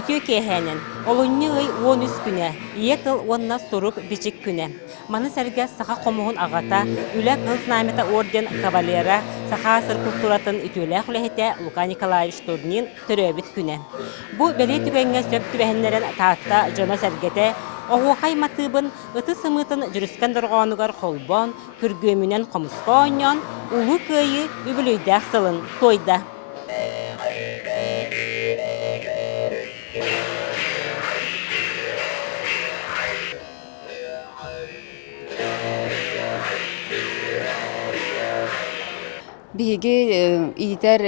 Ütü kehenen, olunyu 13 güne, yetıl onna sorup biçik güne. Manı serge saha komuğun ağata, üle kız nameta orden kavalera, saha sır kulturatın ütüle hulehete Luka Nikolaevich Turnin töröbüt güne. Bu beli tügenge söp tübehenleren taatta jona sergete, oğuqay matıbın ıtı sımıtın jürüsken dorğanugar kolbon, kürgömünen komuska onyon, ulu köyü übülüydek sılın toyda. Биһиги иитер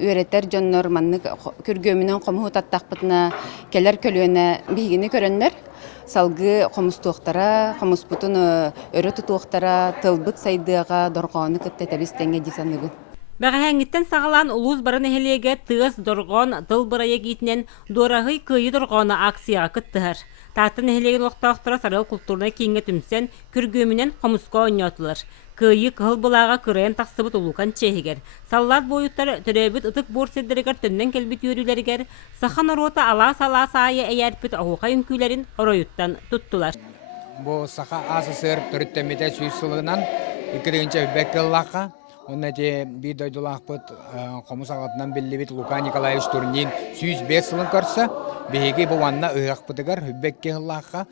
үөретер дьоннор маннык күргөмүнөн комуһу таттакпытына келер көлүөнэ биһигини көрөннөр салгы комустуохтара комуспутун өрө тутуохтара тылбыт сайдыага доргоону кыттетебистеңе дисаныгы. Бәғәһәңгіттен сағалан улуыз барын әхелеге тыыз доргон дыл бұрайы кейтінен дорағый күйі доргоны акцияға кыттығыр. Татын әхелеген оқтақтыра сарыл культурна кейінге түмсен күргөмінен қомысқа ойнатылыр. Күйі кығыл бұлаға күрейін тақсыбыт улукан чехігер. Саллат бойыттар түрәбіт ұтық борседдерігер түннен келбіт үйрілергер. Сахан орота ала-сала сайы әйәрпіт ауға үнкүйлерін оройыттан тұттылар. Бұл саха АССР түріттемеде сүйсілігінен икірігінші бәккіллаққа Онна те bir doydulaqpıt qomus ağatından belli bit Luka Nikolaevich Turnin 105 yılın körse bihigi bu vanna ığaqpıtıgar hübbekke hıllaqqa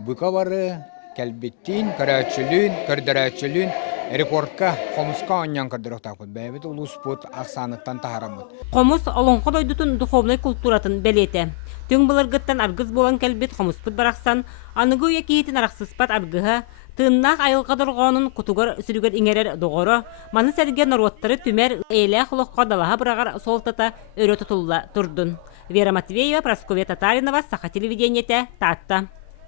buka varı kelbettin köröçülün kördöröçülün rekordka qomuska onyan kördöröqtaqpıt bäbit ulusput aqsanıqtan taharamıt. Qomus olonqo doydutun dуховный культуратын белете. Түң былыргыттан аргыз болан келбет қомуспыт барақсан, анығу екейетін арақсыспат аргыға, тыыннақ айылға дұрғанын құтуғар сүрігер иңерер доғыры, маны сәрген оруаттары түмер әйлі құлыққа далаға бұрағар солтата өрі тұтылла тұрдын. Вера Матвеева, Прасковья Татаринова, Саха телевидениете, Татта.